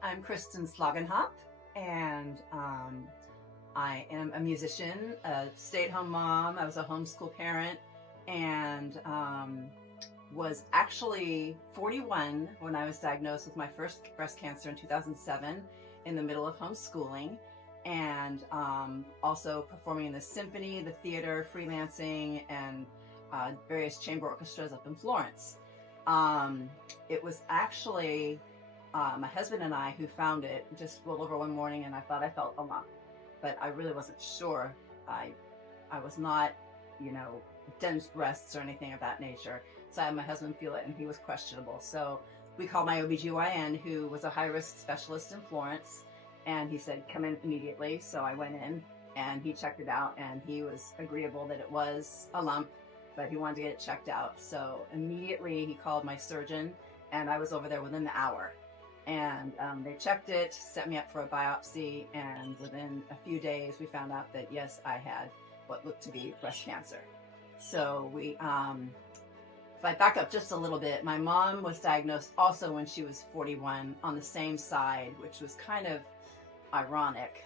Hi, I'm Kristin Slaughenhoupt, and I am a musician, a stay-at-home mom. I was a homeschool parent, and was actually 41 when I was diagnosed with my first breast cancer in 2007 in the middle of homeschooling, and also performing in the symphony, the theater, freelancing, and various chamber orchestras up in Florence. It was actually my husband and I who found it. Just rolled over one morning and I thought I felt a lump, but I really wasn't sure. I was not, dense breasts or anything of that nature. So I had my husband feel it and he was questionable. So we called my OBGYN, who was a high-risk specialist in Florence, and he said, come in immediately. So I went in and he checked it out and he was agreeable that it was a lump, but he wanted to get it checked out. So immediately he called my surgeon and I was over there within the hour. And they checked it, set me up for a biopsy, and within a few days we found out that yes, I had what looked to be breast cancer. So if I back up just a little bit, my mom was diagnosed also when she was 41 on the same side, which was kind of ironic.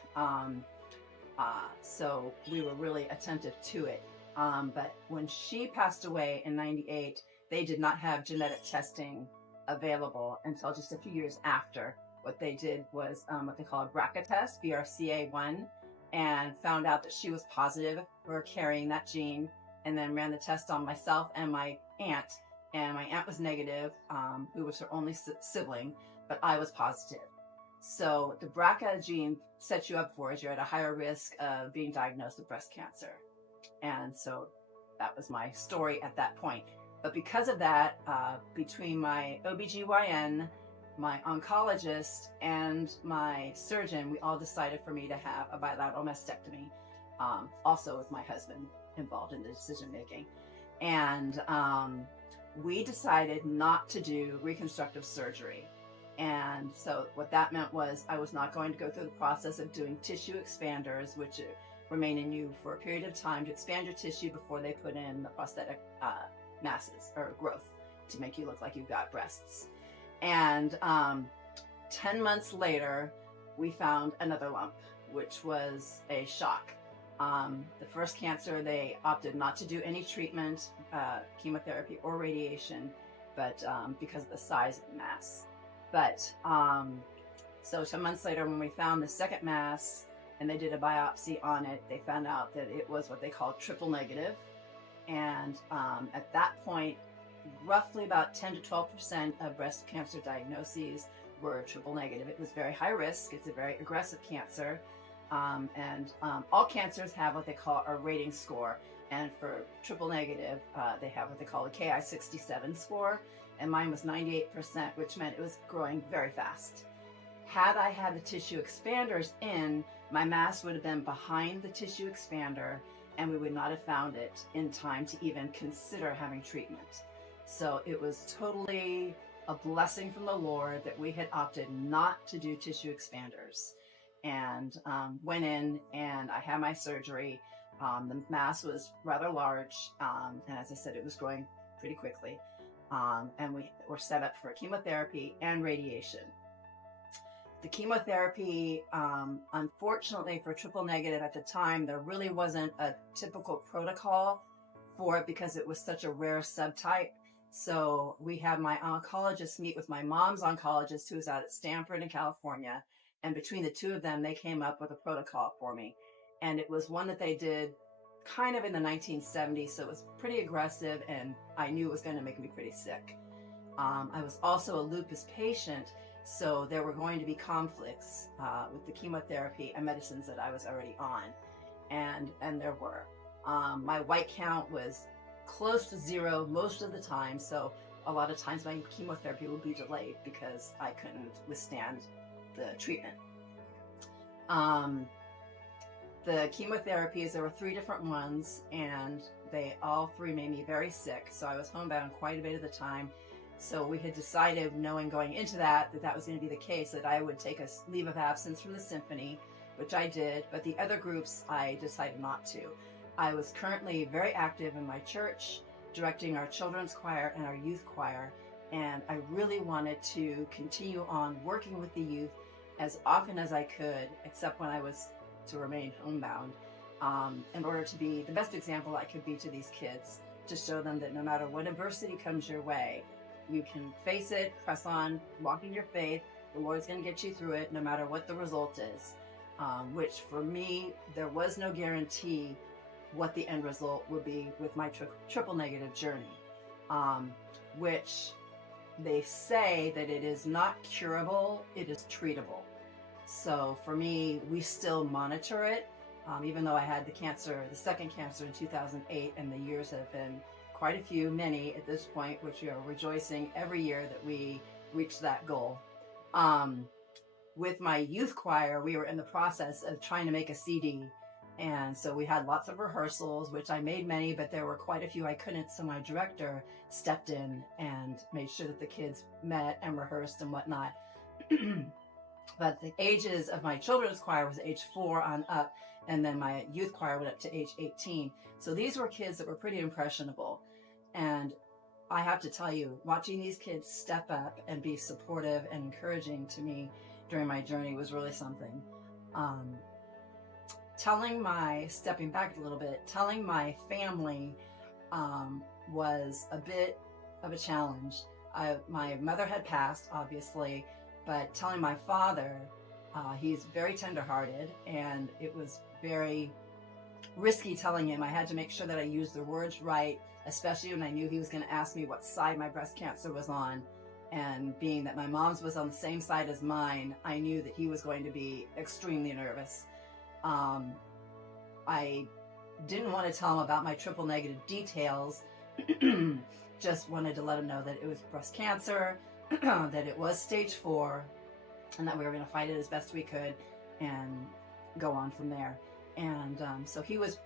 So we were really attentive to it. But when she passed away in '98, they did not have genetic testing available until just a few years after. What they did was what they call a BRCA test, BRCA1, and found out that she was positive for carrying that gene, and then ran the test on myself and my aunt. And my aunt was negative, who was her only sibling, but I was positive. So the BRCA gene sets you up for is you're at a higher risk of being diagnosed with breast cancer. And so that was my story at that point. But because of that, between my OBGYN, my oncologist, and my surgeon, we all decided for me to have a bilateral mastectomy, also with my husband involved in the decision making. And we decided not to do reconstructive surgery. And so what that meant was I was not going to go through the process of doing tissue expanders, which remain in you for a period of time to expand your tissue before they put in the prosthetic masses or growth to make you look like you've got breasts. And 10 months later, we found another lump, which was a shock. The first cancer, they opted not to do any treatment, chemotherapy or radiation, but because of the size of the mass. But so 10 months later, when we found the second mass and they did a biopsy on it, they found out that it was what they call triple negative. And at that point, roughly about 10 to 12% of breast cancer diagnoses were triple negative. It was very high risk. It's a very aggressive cancer. And all cancers have what they call a rating score. And for triple negative, they have what they call a Ki-67 score. And mine was 98%, which meant it was growing very fast. Had I had the tissue expanders in, my mass would have been behind the tissue expander, and we would not have found it in time to even consider having treatment. So it was totally a blessing from the Lord that we had opted not to do tissue expanders. And went in and I had my surgery. The mass was rather large, and as I said, it was growing pretty quickly. And we were set up for chemotherapy and radiation. The chemotherapy, unfortunately for triple negative at the time, there really wasn't a typical protocol for it because it was such a rare subtype. So we had my oncologist meet with my mom's oncologist, who was out at Stanford in California. And between the two of them, they came up with a protocol for me. And it was one that they did kind of in the 1970s. So it was pretty aggressive and I knew it was going to make me pretty sick. I was also a lupus patient. So there were going to be conflicts with the chemotherapy and medicines that I was already on. And there were. My white count was close to zero most of the time. So a lot of times my chemotherapy would be delayed because I couldn't withstand the treatment. The chemotherapies, there were 3 different ones, and they all 3 made me very sick. So I was homebound quite a bit of the time. So we had decided, knowing going into that was going to be the case, that I would take a leave of absence from the symphony, which I did, but the other groups I decided not to. I was currently very active in my church, directing our children's choir and our youth choir, And I really wanted to continue on working with the youth as often as I could, except when I was to remain homebound, in order to be the best example I could be to these kids, to show them that no matter what adversity comes your way, you can face it, press on, walk in your faith. The Lord's going to get you through it, no matter what the result is. Which for me, there was no guarantee what the end result would be with my triple negative journey, which they say that it is not curable, it is treatable. So for me, we still monitor it, even though I had the second cancer in 2008, and the years have been quite a few, many at this point, which we are rejoicing every year that we reach that goal. With my youth choir, we were in the process of trying to make a CD. And so we had lots of rehearsals, which I made many, but there were quite a few I couldn't. So my director stepped in and made sure that the kids met and rehearsed and whatnot. But the ages of my children's choir was age 4 on up. And then my youth choir went up to age 18. So these were kids that were pretty impressionable. And I have to tell you, watching these kids step up and be supportive and encouraging to me during my journey was really something. Stepping back a little bit, telling my family was a bit of a challenge. My mother had passed, obviously, but telling my father, he's very tenderhearted, and it was very risky telling him. I had to make sure that I used the words right, especially when I knew he was going to ask me what side my breast cancer was on. And being that my mom's was on the same side as mine, I knew that he was going to be extremely nervous. I didn't want to tell him about my triple negative details, just wanted to let him know that it was breast cancer, that it was stage 4, and that we were going to fight it as best we could and go on from there. And so he was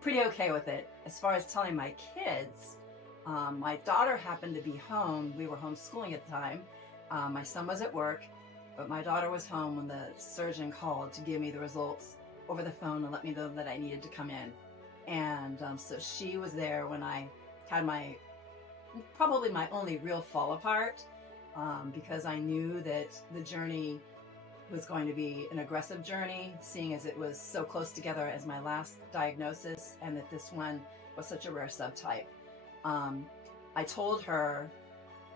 pretty okay with it. As far as telling my kids, my daughter happened to be home. We were homeschooling at the time. My son was at work, but my daughter was home when the surgeon called to give me the results over the phone and let me know that I needed to come in. And so she was there when I had probably my only real fall apart, because I knew that the journey was going to be an aggressive journey, seeing as it was so close together as my last diagnosis, and that this one was such a rare subtype. I told her,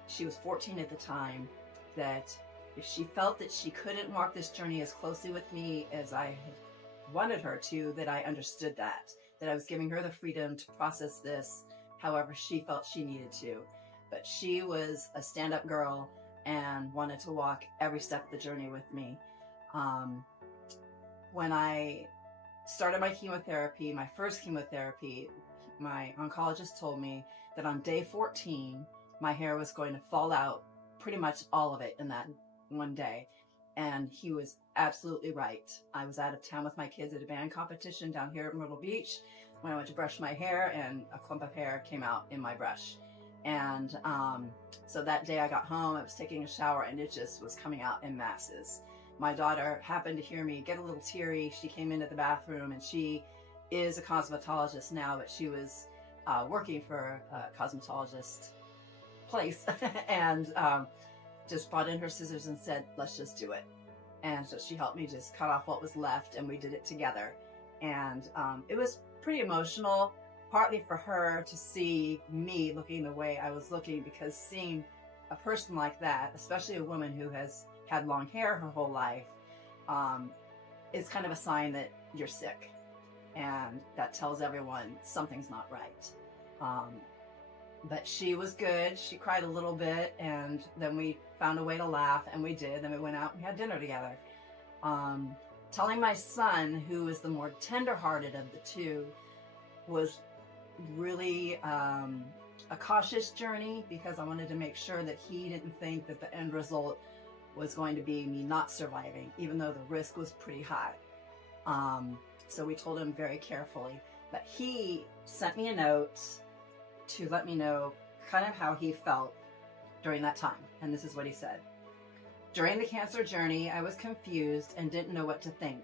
she was 14 at the time, that if she felt that she couldn't walk this journey as closely with me as I had wanted her to, that I understood that I was giving her the freedom to process this however she felt she needed to. But she was a stand-up girl and wanted to walk every step of the journey with me. When I started my chemotherapy, my first chemotherapy, my oncologist told me that on day 14, my hair was going to fall out, pretty much all of it in that one day. And he was absolutely right. I was out of town with my kids at a band competition down here at Myrtle Beach when I went to brush my hair, and a clump of hair came out in my brush. And so that day I got home, I was taking a shower, and it just was coming out in masses. My daughter happened to hear me get a little teary. She came into the bathroom, and she is a cosmetologist now, but she was working for a cosmetologist place and just brought in her scissors and said, let's just do it. And so she helped me just cut off what was left, and we did it together. And it was pretty emotional, partly for her to see me looking the way I was looking, because seeing a person like that, especially a woman who has had long hair her whole life, is kind of a sign that you're sick. And that tells everyone something's not right. But she was good. She cried a little bit, and then we found a way to laugh, and we did. Then we went out and had dinner together. Telling my son, who is the more tender-hearted of the two, was really a cautious journey, because I wanted to make sure that he didn't think that the end result was going to be me not surviving, even though the risk was pretty high. So we told him very carefully. But he sent me a note to let me know kind of how he felt during that time. And this is what he said. During the cancer journey, I was confused and didn't know what to think.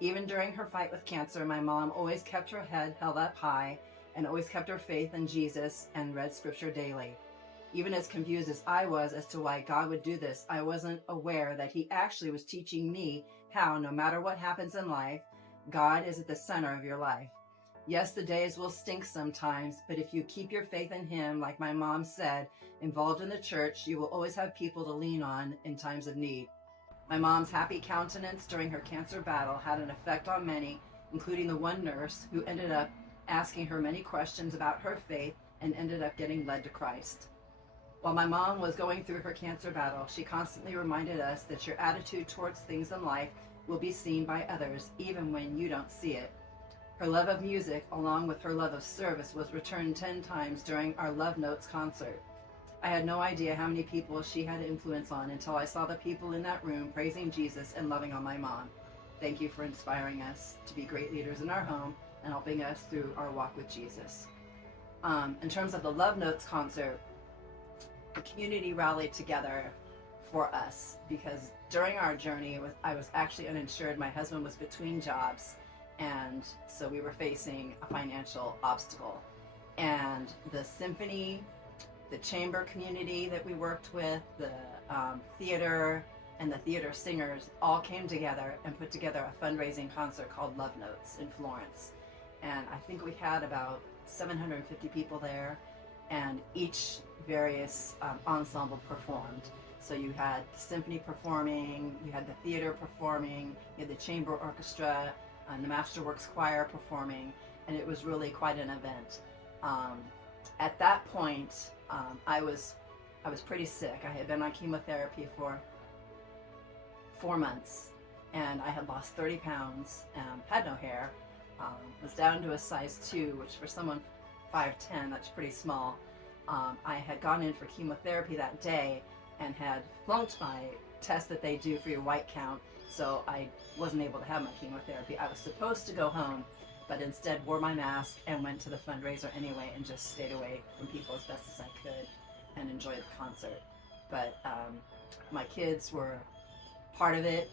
Even during her fight with cancer, my mom always kept her head held up high and always kept her faith in Jesus and read scripture daily. Even as confused as I was as to why God would do this, I wasn't aware that he actually was teaching me how, no matter what happens in life, God is at the center of your life. Yes, the days will stink sometimes, but if you keep your faith in him, like my mom said, involved in the church, you will always have people to lean on in times of need. My mom's happy countenance during her cancer battle had an effect on many, including the one nurse who ended up asking her many questions about her faith and ended up getting led to Christ. While my mom was going through her cancer battle, she constantly reminded us that your attitude towards things in life will be seen by others, even when you don't see it. Her love of music, along with her love of service, was returned 10 times during our Love Notes concert. I had no idea how many people she had influence on until I saw the people in that room praising Jesus and loving on my mom. Thank you for inspiring us to be great leaders in our home and helping us through our walk with Jesus. In terms of the Love Notes concert, the community rallied together for us because during our journey, I was actually uninsured. My husband was between jobs, and so we were facing a financial obstacle. And the symphony, the chamber community that we worked with, the theater, and the theater singers all came together and put together a fundraising concert called Love Notes in Florence. And I think we had about 750 people there, and each various ensemble performed. So you had the symphony performing, you had the theater performing, you had the chamber orchestra, and the Masterworks choir performing, and it was really quite an event. At that point, I was pretty sick. I had been on chemotherapy for 4 months, and I had lost 30 pounds, had no hair, was down to a size 2, which for someone 5'10", that's pretty small. I had gone in for chemotherapy that day and had flunked my test that they do for your white count, so I wasn't able to have my chemotherapy. I was supposed to go home, but instead wore my mask and went to the fundraiser anyway and just stayed away from people as best as I could and enjoyed the concert. But my kids were part of it,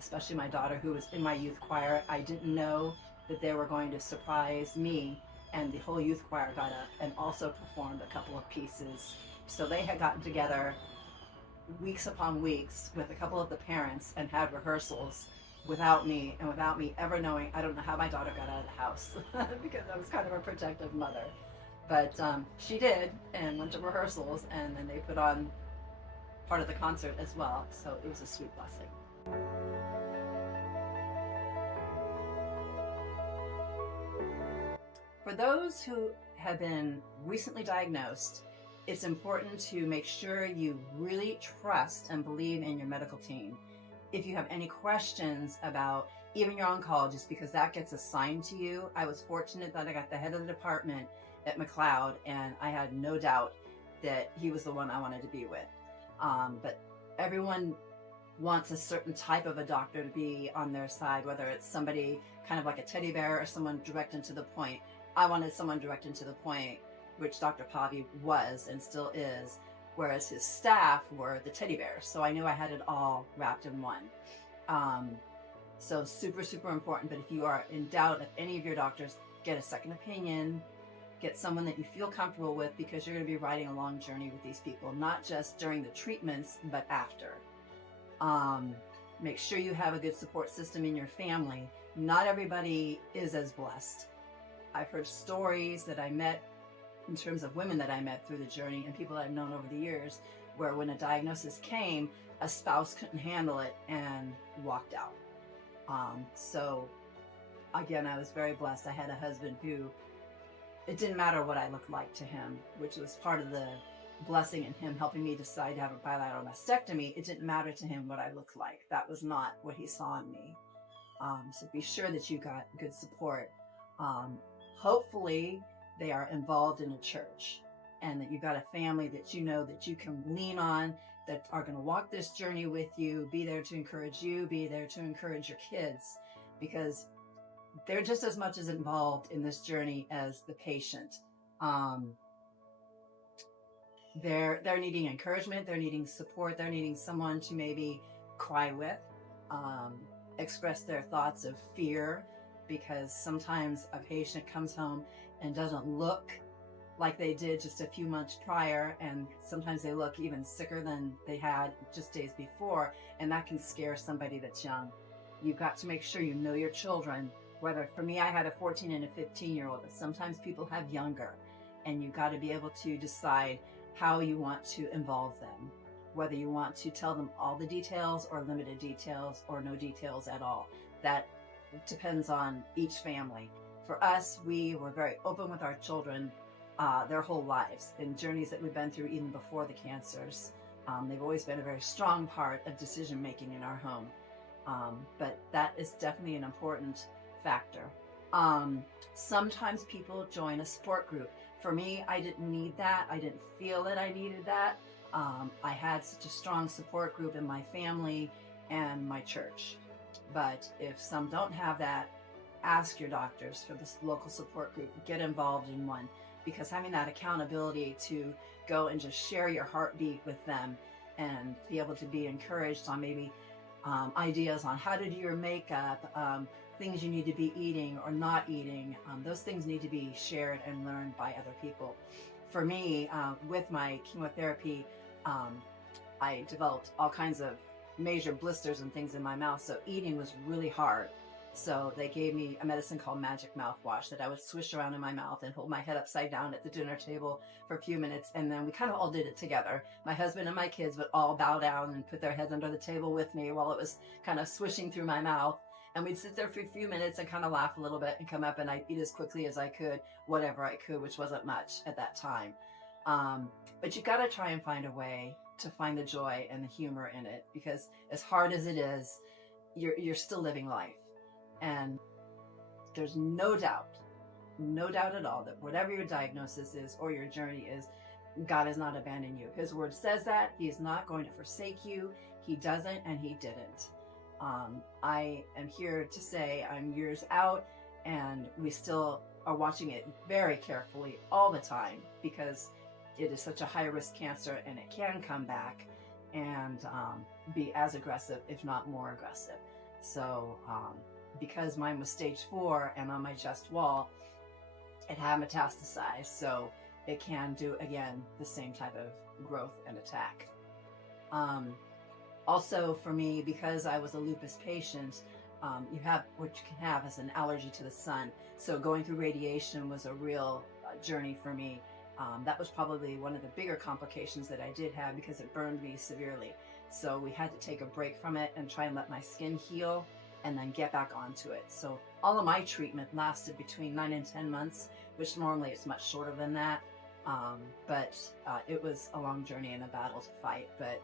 especially my daughter who was in my youth choir. I didn't know that they were going to surprise me, and the whole youth choir got up and also performed a couple of pieces. So they had gotten together weeks upon weeks with a couple of the parents and had rehearsals without me, and without me ever knowing. I don't know how my daughter got out of the house because I was kind of a protective mother. But she did, and went to rehearsals, and then they put on part of the concert as well. So it was a sweet blessing. For those who have been recently diagnosed, it's important to make sure you really trust and believe in your medical team. If you have any questions about even your oncologist, because that gets assigned to you, I was fortunate that I got the head of the department at McLeod, and I had no doubt that he was the one I wanted to be with. But everyone wants a certain type of a doctor to be on their side, whether it's somebody kind of like a teddy bear or someone direct and to the point. I wanted someone direct and to the point, which Dr. Pavi was and still is, whereas his staff were the teddy bears. So I knew I had it all wrapped in one. So super, super important. But if you are in doubt of any of your doctors, get a second opinion, get someone that you feel comfortable with, because you're going to be riding a long journey with these people, not just during the treatments, but after. Make sure you have a good support system in your family. Not everybody is as blessed. I've heard stories that I met in terms of women that I met through the journey and people I've known over the years, where when a diagnosis came, a spouse couldn't handle it and walked out. So again, I was very blessed. I had a husband who, it didn't matter what I looked like to him, which was part of the blessing in him helping me decide to have a bilateral mastectomy. It didn't matter to him what I looked like. That was not what he saw in me. So be sure that you got good support. Hopefully they are involved in a church, and that you've got a family that you know that you can lean on, that are going to walk this journey with you, be there to encourage you, be there to encourage your kids, because they're just as much as involved in this journey as the patient. They're needing encouragement, they're needing support, they're needing someone to maybe cry with, express their thoughts of fear, because sometimes a patient comes home and doesn't look like they did just a few months prior, and sometimes they look even sicker than they had just days before, and that can scare somebody that's young. You've got to make sure you know your children. Whether, for me, I had a 14 and a 15-year-old, but sometimes people have younger, and you've got to be able to decide how you want to involve them, whether you want to tell them all the details or limited details or no details at all. That depends on each family. For us, we were very open with our children their whole lives, in journeys that we've been through even before the cancers. They've always been a very strong part of decision making in our home. But that is definitely an important factor. Sometimes people join a support group. For me, I didn't need that. I didn't feel that I needed that. I had such a strong support group in my family and my church. But if some don't have that, ask your doctors for this local support group. Get involved in one, because having that accountability to go and just share your heartbeat with them and be able to be encouraged on maybe ideas on how to do your makeup, things you need to be eating or not eating, those things need to be shared and learned by other people. For me, with my chemotherapy, I developed all kinds of major blisters and things in my mouth, so eating was really hard. So they gave me a medicine called Magic Mouthwash that I would swish around in my mouth and hold my head upside down at the dinner table for a few minutes, and then we kind of all did it together. My husband and my kids would all bow down and put their heads under the table with me while it was kind of swishing through my mouth. And we'd sit there for a few minutes and kind of laugh a little bit and come up, and I'd eat as quickly as I could, whatever I could, which wasn't much at that time. But you got to try and find a way to find the joy and the humor in it, because as hard as it is, you're still living life. And there's no doubt at all that whatever your diagnosis is or your journey is, God has not abandoned you. His word says that. He is not going to forsake you. He doesn't, and he didn't. I am here to say I'm years out, and we still are watching it very carefully all the time, because it is such a high-risk cancer, and it can come back and be as aggressive, if not more aggressive. So because mine was stage 4 and on my chest wall, it had metastasized, so it can do, again, the same type of growth and attack. Also, for me, because I was a lupus patient, you have what you can have as an allergy to the sun. So going through radiation was a real journey for me. That was probably one of the bigger complications that I did have, because it burned me severely. So we had to take a break from it and try and let my skin heal and then get back onto it. So all of my treatment lasted between 9 and 10 months, which normally it's much shorter than that. But it was a long journey and a battle to fight. But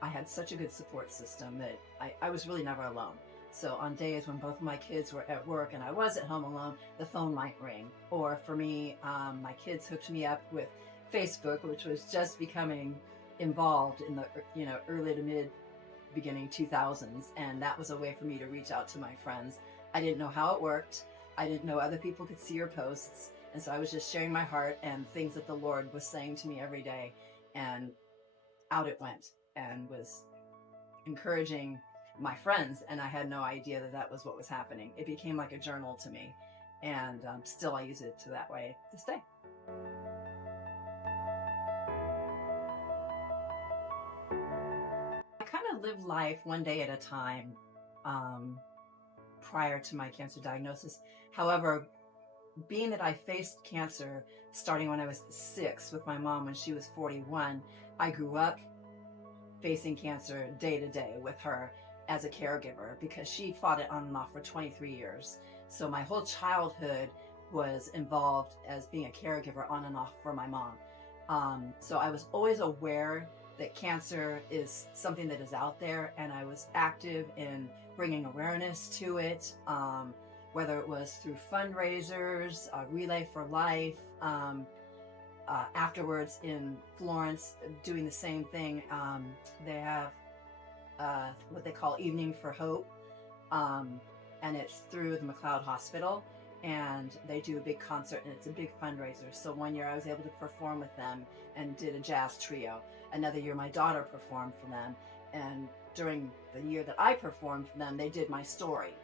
I had such a good support system that I was really never alone. So on days when both of my kids were at work and I was at home alone, the phone might ring. Or for me, my kids hooked me up with Facebook, which was just becoming involved in the early to mid beginning 2000s, and that was a way for me to reach out to my friends. I didn't know how it worked. I didn't know other people could see your posts, and so I was just sharing my heart and things that the Lord was saying to me every day, and out it went, and was encouraging my friends, and I had no idea that that was what was happening. It became like a journal to me, and still I use it to that way this day. I kind of lived life one day at a time prior to my cancer diagnosis. However, being that I faced cancer starting when I was 6 with my mom when she was 41, I grew up facing cancer day to day with her as a caregiver, because she fought it on and off for 23 years. So my whole childhood was involved as being a caregiver on and off for my mom. So I was always aware that cancer is something that is out there, and I was active in bringing awareness to it, whether it was through fundraisers, Relay for Life, afterwards in Florence doing the same thing. They have what they call Evening for Hope, and it's through the McLeod Hospital, and they do a big concert, and it's a big fundraiser. So one year I was able to perform with them and did a jazz trio. Another year my daughter performed for them, and during the year that I performed for them, they did my story.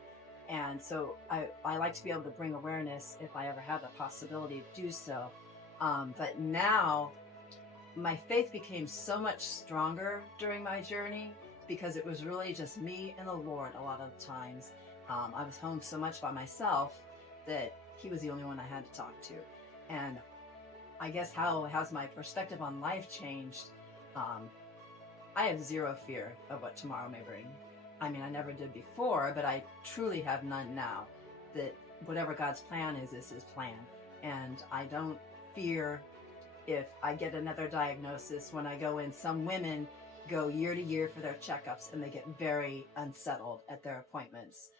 And so I like to be able to bring awareness if I ever have the possibility to do so. But now my faith became so much stronger during my journey because it was really just me and the Lord a lot of times. I was home so much by myself that he was the only one I had to talk to. And I guess how's my perspective on life changed? I have zero fear of what tomorrow may bring. I mean, I never did before, but I truly have none now. That whatever God's plan is his plan. And I don't fear if I get another diagnosis when I go in. Some women go year to year for their checkups and they get very unsettled at their appointments.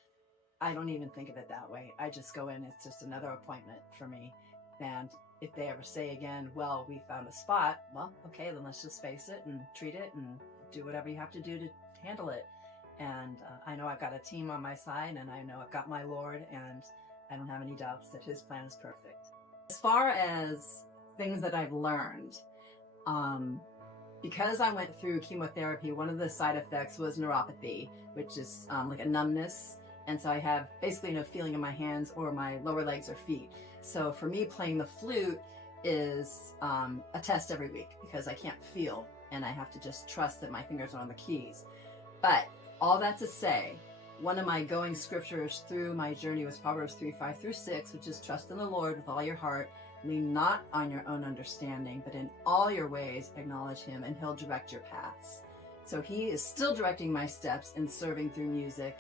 I don't even think of it that way. I just go in, it's just another appointment for me. And if they ever say again, well, we found a spot, well, okay, then let's just face it and treat it and do whatever you have to do to handle it. And I know I've got a team on my side, and I know I've got my Lord, and I don't have any doubts that his plan is perfect. As far as things that I've learned, because I went through chemotherapy, one of the side effects was neuropathy, which is like a numbness. And so I have basically no feeling in my hands or my lower legs or feet. So for me, playing the flute is a test every week because I can't feel, and I have to just trust that my fingers are on the keys. But all that to say, one of my going scriptures through my journey was Proverbs 3:5-6, which is trust in the Lord with all your heart, lean not on your own understanding, but in all your ways acknowledge him, and he'll direct your paths. So he is still directing my steps in serving through music,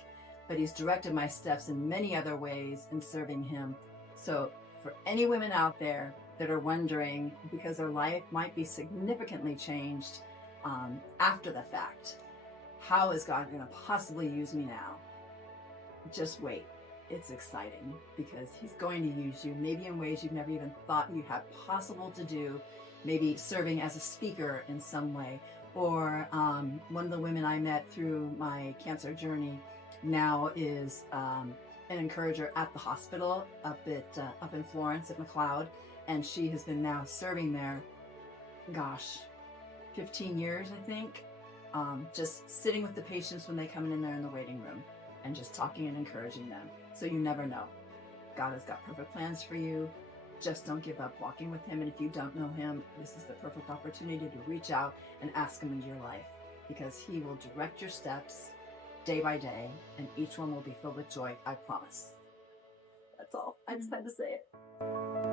but he's directed my steps in many other ways in serving him. So for any women out there that are wondering, because their life might be significantly changed after the fact, how is God going to possibly use me now? Just wait. It's exciting because he's going to use you maybe in ways you've never even thought you had possible to do, maybe serving as a speaker in some way. Or one of the women I met through my cancer journey now is an encourager at the hospital up in Florence at McLeod, and she has been now serving there, 15 years, I think, just sitting with the patients when they come in there in the waiting room and just talking and encouraging them. So you never know. God has got perfect plans for you. Just don't give up walking with him. And if you don't know him, this is the perfect opportunity to reach out and ask him into your life, because he will direct your steps day by day, and each one will be filled with joy, I promise. That's all. I just had to say it.